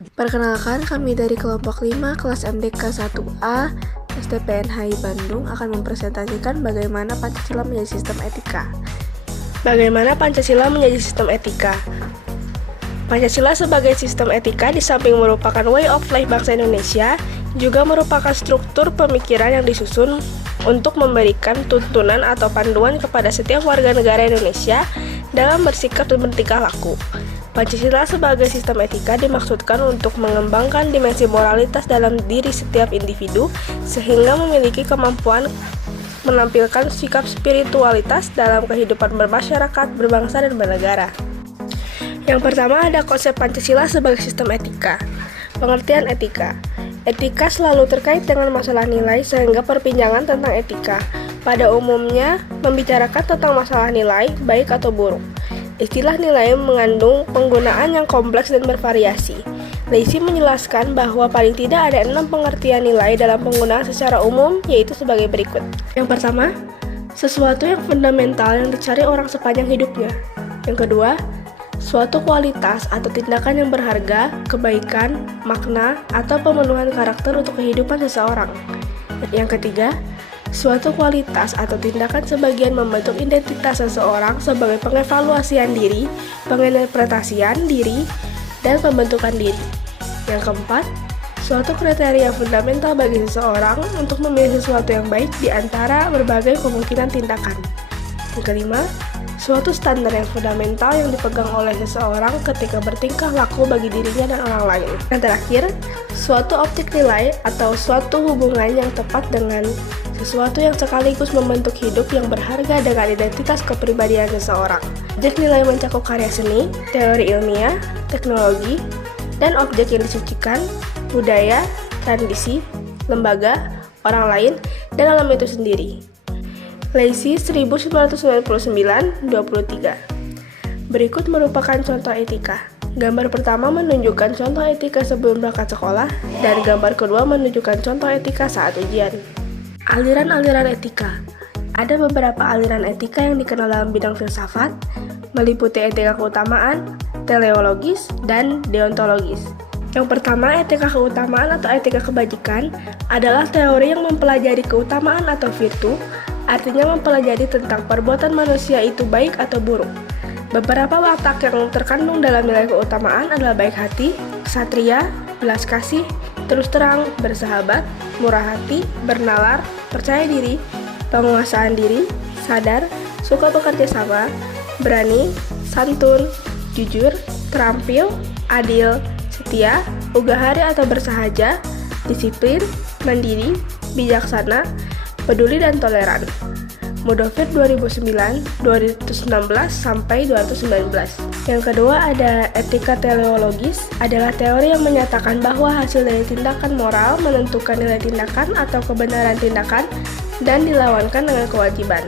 Perkenalkan, kami dari kelompok 5 kelas MDK 1A STPNHI Bandung akan mempresentasikan bagaimana Pancasila menjadi sistem etika. Bagaimana Pancasila menjadi sistem etika? Pancasila sebagai sistem etika di samping merupakan way of life bangsa Indonesia, juga merupakan struktur pemikiran yang disusun untuk memberikan tuntunan atau panduan kepada setiap warga negara Indonesia dalam bersikap dan bertingkah laku. Pancasila sebagai sistem etika dimaksudkan untuk mengembangkan dimensi moralitas dalam diri setiap individu sehingga memiliki kemampuan menampilkan sikap spiritualitas dalam kehidupan bermasyarakat, berbangsa, dan bernegara. Yang pertama ada konsep Pancasila sebagai sistem etika. Pengertian etika. Etika selalu terkait dengan masalah nilai sehingga perbincangan tentang etika pada umumnya membicarakan tentang masalah nilai, baik atau buruk. Istilah nilai mengandung penggunaan yang kompleks dan bervariasi. Leisi menjelaskan bahwa paling tidak ada 6 pengertian nilai dalam penggunaan secara umum, yaitu sebagai berikut. Yang pertama, sesuatu yang fundamental yang dicari orang sepanjang hidupnya. Yang kedua, suatu kualitas atau tindakan yang berharga, kebaikan, makna, atau pemenuhan karakter untuk kehidupan seseorang. Yang ketiga, suatu kualitas atau tindakan sebagian membentuk identitas seseorang sebagai pengevaluasian diri, penginterpretasian diri, dan pembentukan diri. Yang keempat, suatu kriteria fundamental bagi seseorang untuk memilih sesuatu yang baik di antara berbagai kemungkinan tindakan. Yang kelima, suatu standar yang fundamental yang dipegang oleh seseorang ketika bertingkah laku bagi dirinya dan orang lain. Yang terakhir, suatu optik nilai atau suatu hubungan yang tepat dengan sesuatu yang sekaligus membentuk hidup yang berharga dengan identitas kepribadian seseorang. Objek nilai mencakup karya seni, teori ilmiah, teknologi, dan objek yang disucikan, budaya, tradisi, lembaga, orang lain, dan alam itu sendiri. Leisi 1999-23. Berikut merupakan contoh etika. Gambar pertama menunjukkan contoh etika sebelum berangkat sekolah, dan gambar kedua menunjukkan contoh etika saat ujian. Aliran-aliran etika. Ada beberapa aliran etika yang dikenal dalam bidang filsafat, meliputi etika keutamaan, teleologis, dan deontologis. Yang pertama, etika keutamaan atau etika kebajikan adalah teori yang mempelajari keutamaan atau virtu, artinya mempelajari tentang perbuatan manusia itu baik atau buruk. Beberapa watak yang terkandung dalam nilai keutamaan adalah baik hati, ksatria, belas kasih, terus terang, bersahabat, murah hati, bernalar, percaya diri, penguasaan diri, sadar, suka bekerja sama, berani, santun, jujur, terampil, adil, setia, ugahari atau bersahaja, disiplin, mandiri, bijaksana, peduli dan toleran. Mudofir 2009, 216 sampai 219. Yang kedua ada etika teleologis, adalah teori yang menyatakan bahwa hasil dari tindakan moral menentukan nilai tindakan atau kebenaran tindakan dan dilawankan dengan kewajiban.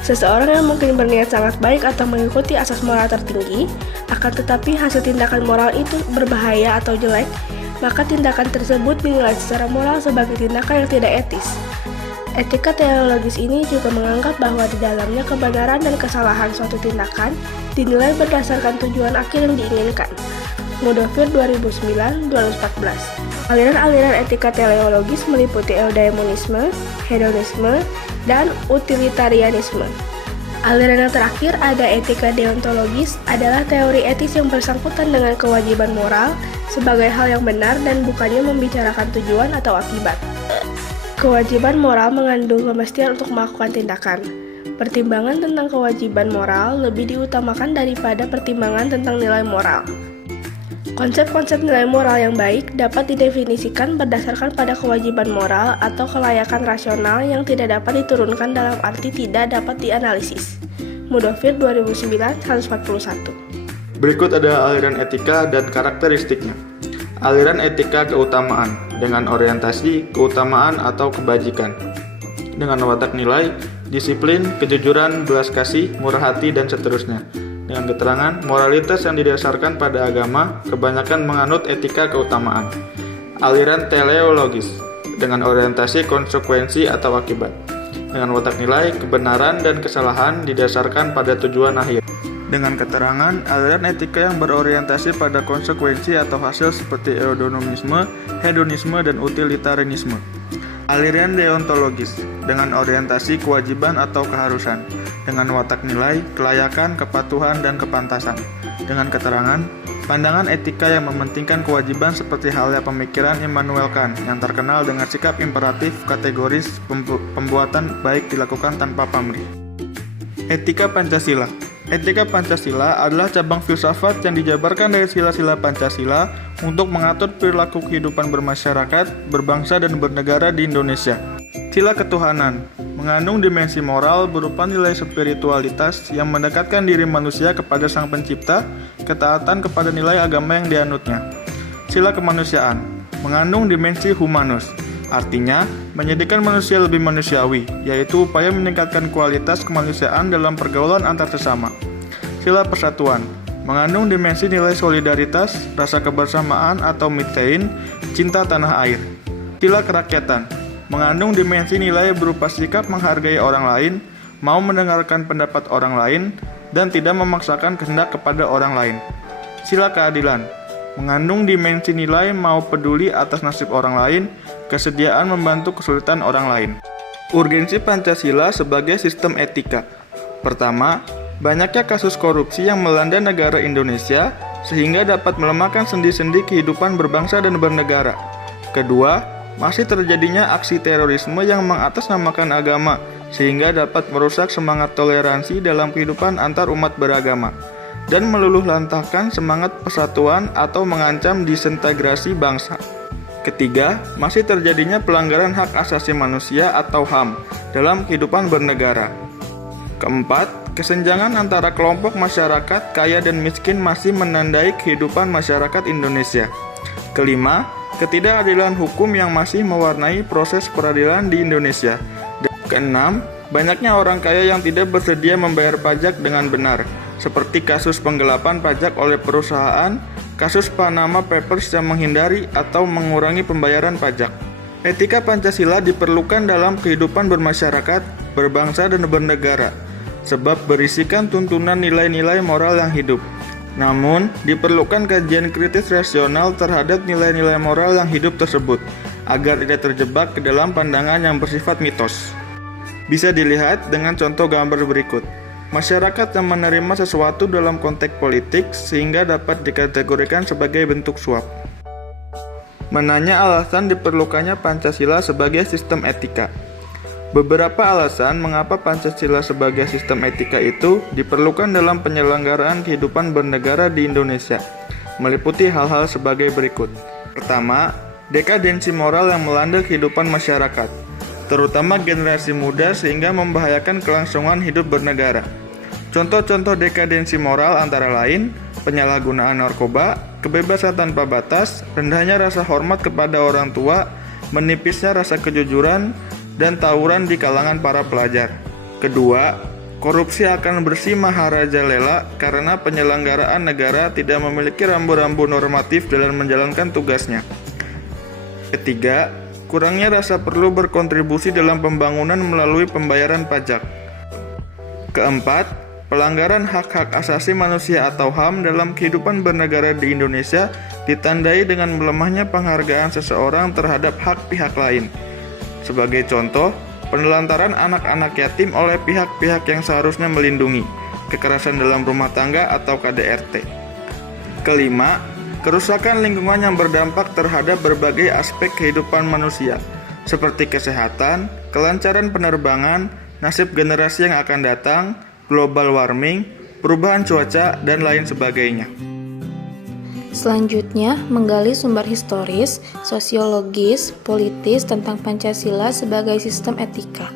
Seseorang yang mungkin berniat sangat baik atau mengikuti asas moral tertinggi, akan tetapi hasil tindakan moral itu berbahaya atau jelek, maka tindakan tersebut dinilai secara moral sebagai tindakan yang tidak etis. Etika teologis ini juga menganggap bahwa di dalamnya kebenaran dan kesalahan suatu tindakan dinilai berdasarkan tujuan akhir yang diinginkan. Mudofir 2009-214. Aliran-aliran etika teleologis meliputi eudaimonisme, hedonisme, dan utilitarianisme. Aliran yang terakhir ada etika deontologis, adalah teori etis yang bersangkutan dengan kewajiban moral sebagai hal yang benar dan bukannya membicarakan tujuan atau akibat. Kewajiban moral mengandung kemestian untuk melakukan tindakan. Pertimbangan tentang kewajiban moral lebih diutamakan daripada pertimbangan tentang nilai moral. Konsep-konsep nilai moral yang baik dapat didefinisikan berdasarkan pada kewajiban moral atau kelayakan rasional yang tidak dapat diturunkan dalam arti tidak dapat dianalisis. Mudofir 2009-141. Berikut ada aliran etika dan karakteristiknya. Aliran etika keutamaan dengan orientasi keutamaan atau kebajikan, dengan watak nilai, disiplin, kejujuran, belas kasih, murah hati, dan seterusnya. Dengan keterangan moralitas yang didasarkan pada agama, kebanyakan menganut etika keutamaan. Aliran teleologis dengan orientasi konsekuensi atau akibat, dengan watak nilai, kebenaran, dan kesalahan didasarkan pada tujuan akhir. Dengan keterangan, aliran etika yang berorientasi pada konsekuensi atau hasil seperti eudaimonisme, hedonisme, dan utilitarianisme. Aliran deontologis, dengan orientasi kewajiban atau keharusan, dengan watak nilai, kelayakan, kepatuhan, dan kepantasan. Dengan keterangan, pandangan etika yang mementingkan kewajiban seperti halnya pemikiran Immanuel Kant yang terkenal dengan sikap imperatif kategoris pembuatan baik dilakukan tanpa pamrih. Etika Pancasila. Etika Pancasila adalah cabang filsafat yang dijabarkan dari sila-sila Pancasila untuk mengatur perilaku kehidupan bermasyarakat, berbangsa, dan bernegara di Indonesia. Sila ketuhanan mengandung dimensi moral berupa nilai spiritualitas yang mendekatkan diri manusia kepada Sang Pencipta, ketaatan kepada nilai agama yang dianutnya. Sila kemanusiaan mengandung dimensi humanus, artinya menjadikan manusia lebih manusiawi, yaitu upaya meningkatkan kualitas kemanusiaan dalam pergaulan antar sesama. Sila persatuan mengandung dimensi nilai solidaritas, rasa kebersamaan atau mitein, cinta tanah air. Sila kerakyatan mengandung dimensi nilai berupa sikap menghargai orang lain, mau mendengarkan pendapat orang lain, dan tidak memaksakan kehendak kepada orang lain. Sila keadilan mengandung dimensi nilai mau peduli atas nasib orang lain, kesediaan membantu kesulitan orang lain. Urgensi Pancasila sebagai sistem etika. Pertama, banyaknya kasus korupsi yang melanda negara Indonesia sehingga dapat melemahkan sendi-sendi kehidupan berbangsa dan bernegara. Kedua, masih terjadinya aksi terorisme yang mengatasnamakan agama sehingga dapat merusak semangat toleransi dalam kehidupan antar umat beragama dan meluluhlantahkan semangat persatuan atau mengancam disintegrasi bangsa. Ketiga, masih terjadinya pelanggaran hak asasi manusia atau HAM dalam kehidupan bernegara. Keempat, kesenjangan antara kelompok masyarakat kaya dan miskin masih menandai kehidupan masyarakat Indonesia. Kelima, ketidakadilan hukum yang masih mewarnai proses peradilan di Indonesia. Dan keenam, banyaknya orang kaya yang tidak bersedia membayar pajak dengan benar, seperti kasus penggelapan pajak oleh perusahaan, kasus Panama Papers yang menghindari atau mengurangi pembayaran pajak. Etika Pancasila diperlukan dalam kehidupan bermasyarakat, berbangsa, dan bernegara, sebab berisikan tuntunan nilai-nilai moral yang hidup. Namun, diperlukan kajian kritis rasional terhadap nilai-nilai moral yang hidup tersebut, agar tidak terjebak ke dalam pandangan yang bersifat mitos. Bisa dilihat dengan contoh gambar berikut. Masyarakat yang menerima sesuatu dalam konteks politik sehingga dapat dikategorikan sebagai bentuk suap. Menanya alasan diperlukannya Pancasila sebagai sistem etika. Beberapa alasan mengapa Pancasila sebagai sistem etika itu diperlukan dalam penyelenggaraan kehidupan bernegara di Indonesia, meliputi hal-hal sebagai berikut. Pertama, dekadensi moral yang melanda kehidupan masyarakat, terutama generasi muda sehingga membahayakan kelangsungan hidup bernegara. Contoh-contoh dekadensi moral antara lain, penyalahgunaan narkoba, kebebasan tanpa batas, rendahnya rasa hormat kepada orang tua, menipisnya rasa kejujuran, dan tawuran di kalangan para pelajar. Kedua, korupsi akan bersih maharajalela karena penyelenggaraan negara tidak memiliki rambu-rambu normatif dalam menjalankan tugasnya. Ketiga, kurangnya rasa perlu berkontribusi dalam pembangunan melalui pembayaran pajak. Keempat, pelanggaran hak-hak asasi manusia atau HAM dalam kehidupan bernegara di Indonesia ditandai dengan melemahnya penghargaan seseorang terhadap hak pihak lain. Sebagai contoh, penelantaran anak-anak yatim oleh pihak-pihak yang seharusnya melindungi, kekerasan dalam rumah tangga atau KDRT. Kelima, kerusakan lingkungan yang berdampak terhadap berbagai aspek kehidupan manusia, seperti kesehatan, kelancaran penerbangan, nasib generasi yang akan datang, global warming, perubahan cuaca, dan lain sebagainya. Selanjutnya, menggali sumber historis, sosiologis, politis tentang Pancasila sebagai sistem etika.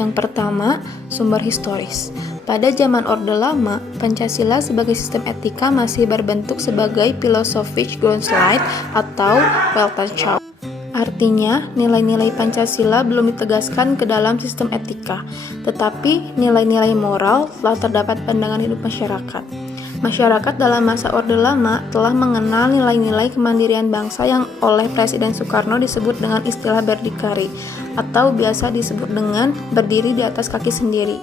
Yang pertama, sumber historis. Pada zaman Orde Lama, Pancasila sebagai sistem etika masih berbentuk sebagai philosophic groundslide atau Weltanschauung. Artinya, nilai-nilai Pancasila belum ditegaskan ke dalam sistem etika, tetapi nilai-nilai moral telah terdapat pandangan hidup masyarakat. Masyarakat dalam masa Orde Lama telah mengenal nilai-nilai kemandirian bangsa yang oleh Presiden Soekarno disebut dengan istilah berdikari, atau biasa disebut dengan berdiri di atas kaki sendiri.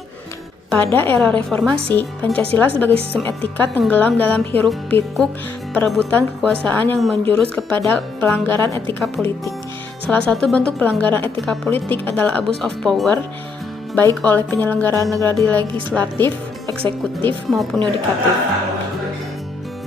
Pada era reformasi, Pancasila sebagai sistem etika tenggelam dalam hiruk-pikuk perebutan kekuasaan yang menjurus kepada pelanggaran etika politik. Salah satu bentuk pelanggaran etika politik adalah abuse of power, baik oleh penyelenggara negara di legislatif, eksekutif, maupun yudikatif.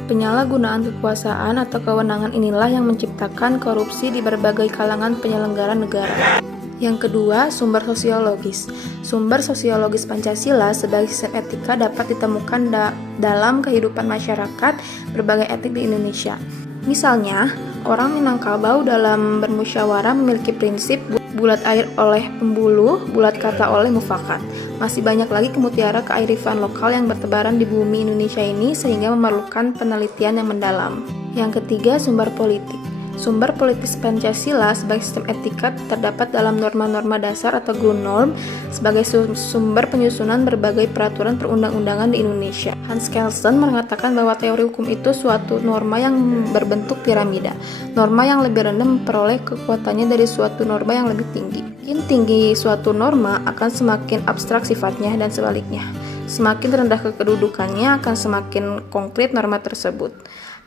Penyalahgunaan kekuasaan atau kewenangan inilah yang menciptakan korupsi di berbagai kalangan penyelenggara negara. Yang kedua, sumber sosiologis. Sumber sosiologis Pancasila sebagai sistem etika dapat ditemukan dalam kehidupan masyarakat berbagai etnik di Indonesia. Misalnya, orang Minangkabau dalam bermusyawarah memiliki prinsip bulat air oleh pembuluh, bulat kata oleh mufakat. Masih banyak lagi mutiara kearifan lokal yang bertebaran di bumi Indonesia ini sehingga memerlukan penelitian yang mendalam. Yang ketiga, sumber politik. Sumber politis Pancasila sebagai sistem etika terdapat dalam norma-norma dasar atau Grundnorm sebagai sumber penyusunan berbagai peraturan perundang-undangan di Indonesia. Hans Kelsen mengatakan bahwa teori hukum itu suatu norma yang berbentuk piramida. Norma yang lebih rendah memperoleh kekuatannya dari suatu norma yang lebih tinggi. Semakin tinggi suatu norma akan semakin abstrak sifatnya dan sebaliknya. Semakin rendah kedudukannya akan semakin konkret norma tersebut.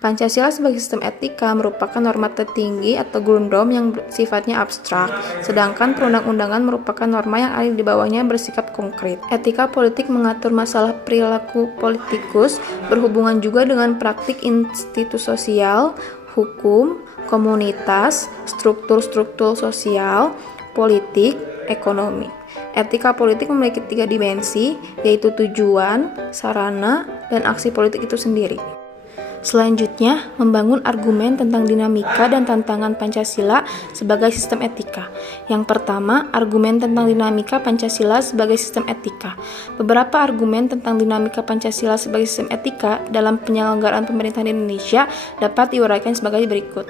Pancasila sebagai sistem etika merupakan norma tertinggi atau Grundnorm yang sifatnya abstrak, sedangkan perundang-undangan merupakan norma yang ada di bawahnya bersikap konkret. Etika politik mengatur masalah perilaku politikus, berhubungan juga dengan praktik institusi sosial, hukum, komunitas, struktur-struktur sosial, politik, ekonomi. Etika politik memiliki 3 dimensi, yaitu tujuan, sarana, dan aksi politik itu sendiri. Selanjutnya, membangun argumen tentang dinamika dan tantangan Pancasila sebagai sistem etika. Yang pertama, argumen tentang dinamika Pancasila sebagai sistem etika. Beberapa argumen tentang dinamika Pancasila sebagai sistem etika dalam penyelenggaraan pemerintahan Indonesia dapat diuraikan sebagai berikut.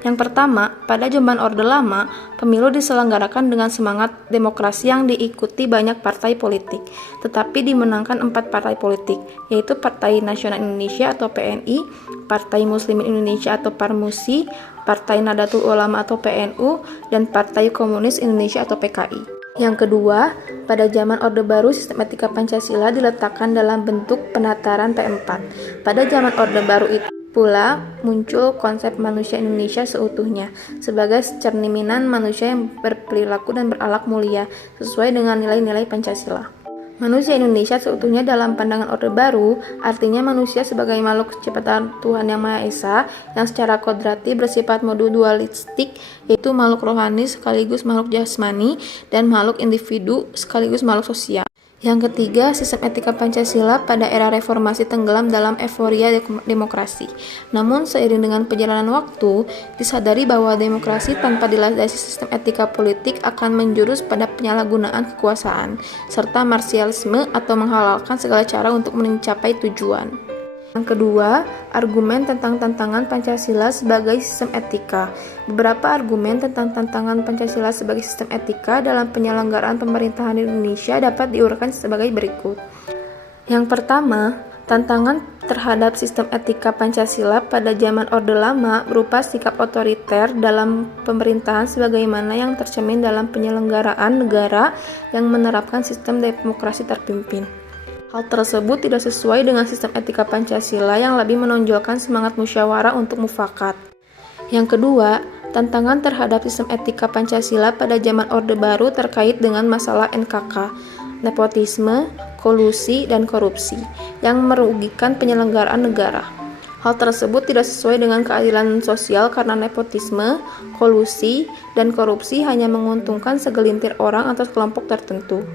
Yang pertama, pada zaman Orde Lama, pemilu diselenggarakan dengan semangat demokrasi yang diikuti banyak partai politik, tetapi dimenangkan 4 partai politik, yaitu Partai Nasional Indonesia atau PNI, Partai Muslimin Indonesia atau PARMUSI, Partai Nahdlatul Ulama atau PNU, dan Partai Komunis Indonesia atau PKI. Yang kedua, pada zaman Orde Baru, sistem etika Pancasila diletakkan dalam bentuk penataran P4. Pada zaman Orde Baru itu pula muncul konsep manusia Indonesia seutuhnya sebagai cerminan manusia yang berperilaku dan berakhlak mulia sesuai dengan nilai-nilai Pancasila. Manusia Indonesia seutuhnya dalam pandangan Orde Baru artinya manusia sebagai makhluk ciptaan Tuhan Yang Maha Esa yang secara kodrati bersifat dualistik, yaitu makhluk rohani sekaligus makhluk jasmani dan makhluk individu sekaligus makhluk sosial. Yang ketiga, sistem etika Pancasila pada era reformasi tenggelam dalam euforia demokrasi. Namun, seiring dengan perjalanan waktu, disadari bahwa demokrasi tanpa dilandasi sistem etika politik akan menjurus pada penyalahgunaan kekuasaan, serta marsialisme atau menghalalkan segala cara untuk mencapai tujuan. Yang kedua, argumen tentang tantangan Pancasila sebagai sistem etika. Beberapa argumen tentang tantangan Pancasila sebagai sistem etika dalam penyelenggaraan pemerintahan Indonesia dapat diuraikan sebagai berikut. Yang pertama, tantangan terhadap sistem etika Pancasila pada zaman Orde Lama berupa sikap otoriter dalam pemerintahan sebagaimana yang tercermin dalam penyelenggaraan negara yang menerapkan sistem demokrasi terpimpin. Hal tersebut tidak sesuai dengan sistem etika Pancasila yang lebih menonjolkan semangat musyawarah untuk mufakat. Yang kedua, tantangan terhadap sistem etika Pancasila pada zaman Orde Baru terkait dengan masalah NKK, nepotisme, kolusi, dan korupsi, yang merugikan penyelenggaraan negara. Hal tersebut tidak sesuai dengan keadilan sosial karena nepotisme, kolusi, dan korupsi hanya menguntungkan segelintir orang atau kelompok tertentu.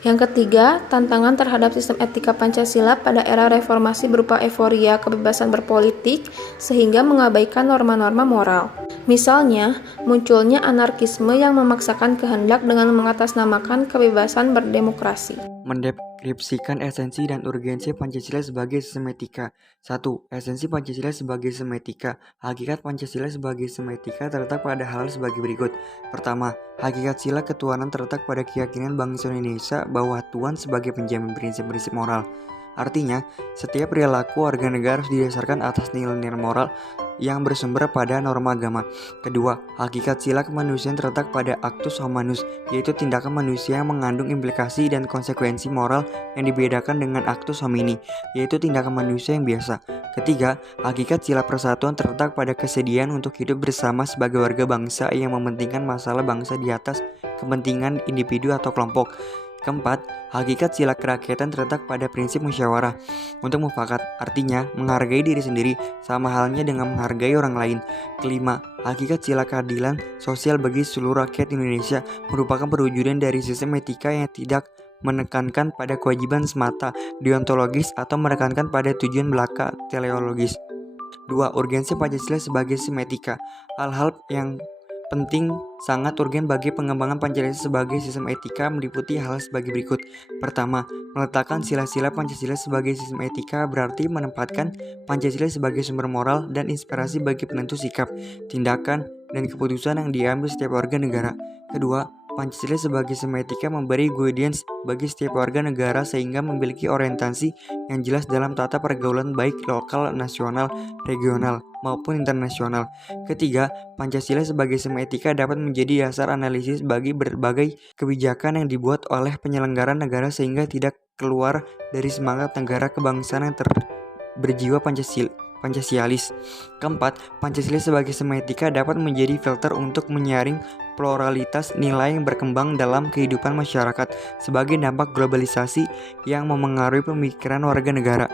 Yang ketiga, tantangan terhadap sistem etika Pancasila pada era reformasi berupa euforia kebebasan berpolitik sehingga mengabaikan norma-norma moral. Misalnya, munculnya anarkisme yang memaksakan kehendak dengan mengatasnamakan kebebasan berdemokrasi. Mendeskripsikan esensi dan urgensi Pancasila sebagai sistem etika. 1. Esensi Pancasila sebagai sistem etika. Hakikat Pancasila sebagai sistem etika terletak pada hal sebagai berikut. Pertama, hakikat sila ketuhanan terletak pada keyakinan bangsa Indonesia bahwa Tuhan sebagai penjamin prinsip-prinsip moral. Artinya, setiap perilaku warga negara harus didasarkan atas nilai-nilai moral yang bersumber pada norma agama. Kedua, hakikat sila kemanusiaan terletak pada actus humanus, yaitu tindakan manusia yang mengandung implikasi dan konsekuensi moral yang dibedakan dengan actus homini, yaitu tindakan manusia yang biasa. Ketiga, hakikat sila persatuan terletak pada kesediaan untuk hidup bersama sebagai warga bangsa yang mementingkan masalah bangsa di atas kepentingan individu atau kelompok. Keempat, hakikat sila kerakyatan terletak pada prinsip musyawarah untuk mufakat, artinya menghargai diri sendiri sama halnya dengan menghargai orang lain. Kelima, hakikat sila keadilan sosial bagi seluruh rakyat Indonesia merupakan perwujudan dari sistem etika yang tidak menekankan pada kewajiban semata deontologis atau menekankan pada tujuan belaka teleologis. 2. Urgensi Pancasila sebagai sistem etika. Hal-hal yang penting sangat urgen bagi pengembangan Pancasila sebagai sistem etika meliputi hal sebagai berikut. Pertama, meletakkan sila-sila Pancasila sebagai sistem etika berarti menempatkan Pancasila sebagai sumber moral dan inspirasi bagi penentu sikap, tindakan, dan keputusan yang diambil setiap warga negara. Kedua, Pancasila sebagai sistem etika memberi guidance bagi setiap warga negara sehingga memiliki orientasi yang jelas dalam tata pergaulan baik lokal, nasional, regional, maupun internasional. Ketiga, Pancasila sebagai sistem etika dapat menjadi dasar analisis bagi berbagai kebijakan yang dibuat oleh penyelenggara negara sehingga tidak keluar dari semangat negara kebangsaan yang berjiwa Pancasialis. Keempat, Pancasila sebagai sistem etika dapat menjadi filter untuk menyaring pluralitas nilai yang berkembang dalam kehidupan masyarakat sebagai dampak globalisasi yang memengaruhi pemikiran warga negara.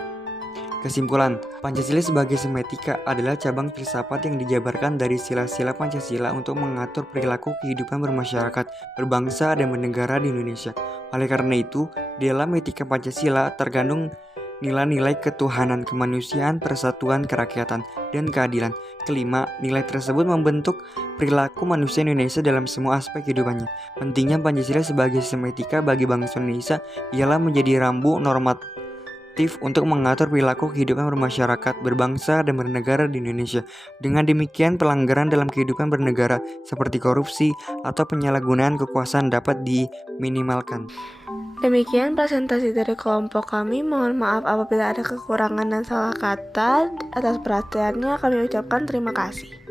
Kesimpulan, Pancasila sebagai sistem etika adalah cabang filsafat yang dijabarkan dari sila-sila Pancasila untuk mengatur perilaku kehidupan bermasyarakat, berbangsa, dan bernegara di Indonesia. Oleh karena itu, di dalam etika Pancasila terkandung nilai-nilai ketuhanan, kemanusiaan, persatuan, kerakyatan, dan keadilan. Kelima, nilai tersebut membentuk perilaku manusia Indonesia dalam semua aspek kehidupannya. Pentingnya Pancasila sebagai sistem etika bagi bangsa Indonesia ialah menjadi rambu normatif untuk mengatur perilaku kehidupan bermasyarakat, berbangsa, dan bernegara di Indonesia. Dengan demikian, pelanggaran dalam kehidupan bernegara seperti korupsi atau penyalahgunaan kekuasaan dapat diminimalkan. Demikian presentasi dari kelompok kami. Mohon maaf apabila ada kekurangan dan salah kata. Atas perhatiannya kami ucapkan terima kasih.